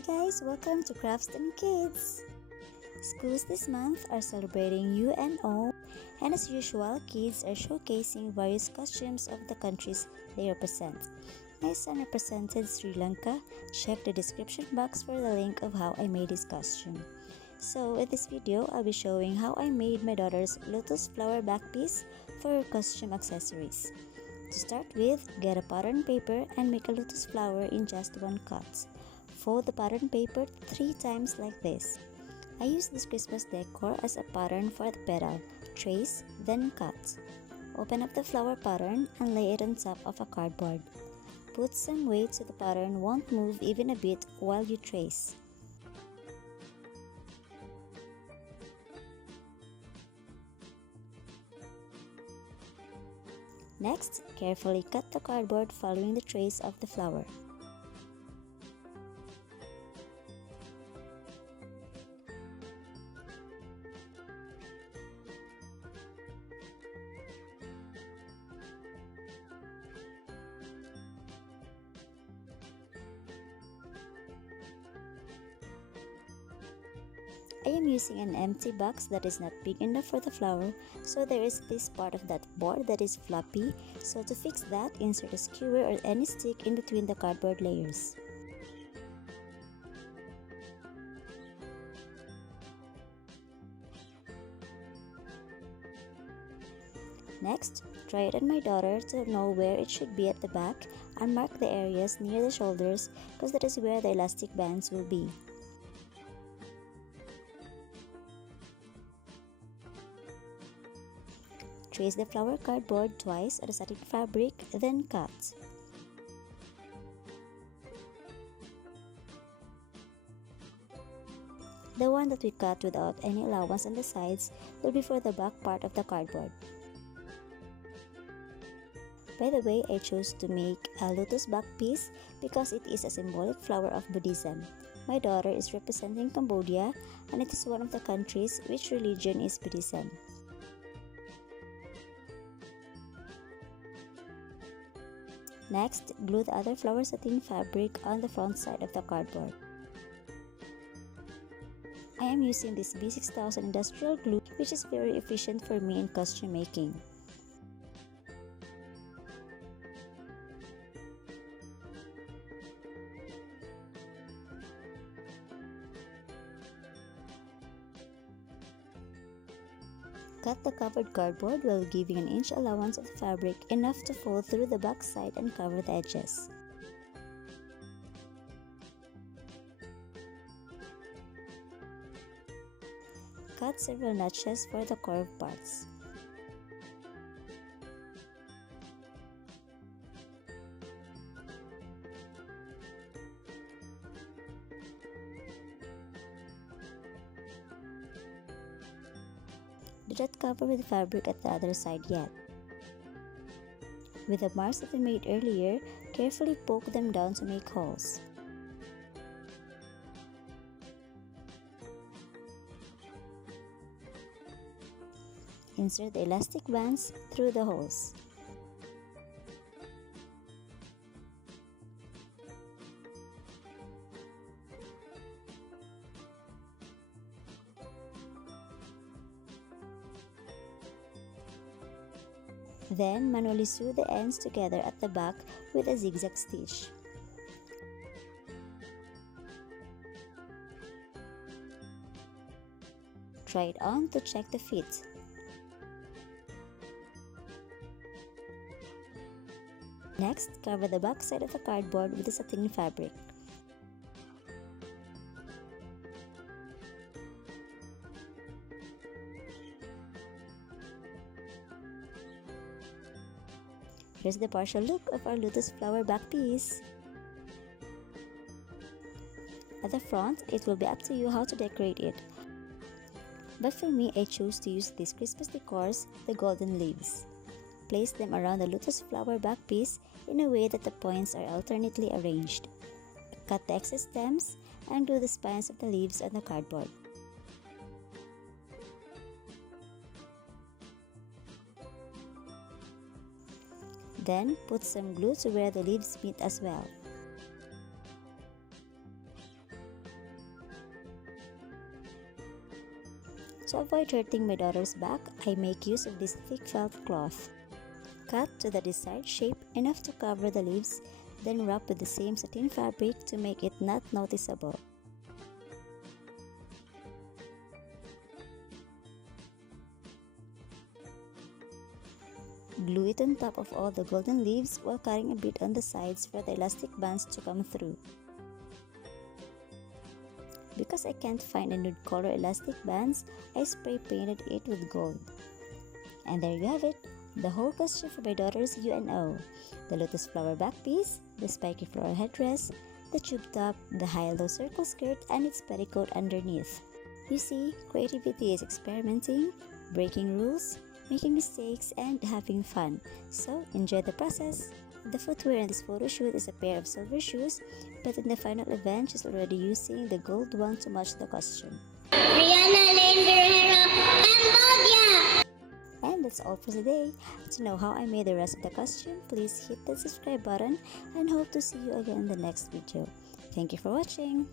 Hi guys, welcome to Crafts and Kids! Schools this month are celebrating UNO, and as usual, kids are showcasing various costumes of the countries they represent. My son represented Sri Lanka. Check the description box for the link of how I made his costume. So in this video, I'll be showing how I made my daughter's lotus flower back piece for her costume accessories. To start with, get a pattern paper and make a lotus flower in just one cut. Fold the pattern paper 3 times like this. I use this Christmas decor as a pattern for the petal. Trace, then cut. Open up the flower pattern and lay it on top of a cardboard. Put some weight so the pattern won't move even a bit while you trace. Next, carefully cut the cardboard following the trace of the flower. I am using an empty box that is not big enough for the flower, so there is this part of that board that is floppy, so to fix that, insert a skewer or any stick in between the cardboard layers. Next, try it on my daughter to know where it should be at the back and mark the areas near the shoulders because that is where the elastic bands will be. Trace the flower cardboard twice on the satin fabric, then cut. The one that we cut without any allowance on the sides will be for the back part of the cardboard. By the way, I chose to make a lotus back piece because it is a symbolic flower of Buddhism. My daughter is representing Cambodia, and it is one of the countries which religion is Buddhism. Next, glue the other flower satin fabric on the front side of the cardboard. I am using this B6000 industrial glue, which is very efficient for me in costume making. Cut the covered cardboard while giving an inch allowance of the fabric enough to fold through the back side and cover the edges. Cut several notches for the curved parts. Do not cover with fabric at the other side yet. With the marks that I made earlier, carefully poke them down to make holes. Insert the elastic bands through the holes. Then, manually sew the ends together at the back with a zigzag stitch. Try it on to check the fit. Next, cover the back side of the cardboard with the satin fabric. Here's the partial look of our lotus flower back piece. At the front, it will be up to you how to decorate it. But for me, I chose to use these Christmas decors, the golden leaves. Place them around the lotus flower back piece in a way that the points are alternately arranged. Cut the excess stems and glue the spines of the leaves on the cardboard. Then, put some glue to where the leaves meet as well. To avoid hurting my daughter's back, I make use of this thick felt cloth. Cut to the desired shape, enough to cover the leaves, then wrap with the same satin fabric to make it not noticeable. Glue it on top of all the golden leaves while cutting a bit on the sides for the elastic bands to come through. Because I can't find a nude color elastic bands, I spray painted it with gold. And there you have it, the whole costume for my daughter's UNO. The lotus flower back piece, the spiky floral headdress, the tube top, the high-low circle skirt, and its petticoat underneath. You see, creativity is experimenting, breaking rules, making mistakes, and having fun. So, enjoy the process. The footwear in this photo shoot is a pair of silver shoes, but in the final event, she's already using the gold one to match the costume. Rihanna Lane Guerrero, Cambodia! And that's all for today. To know how I made the rest of the costume, please hit the subscribe button and hope to see you again in the next video. Thank you for watching.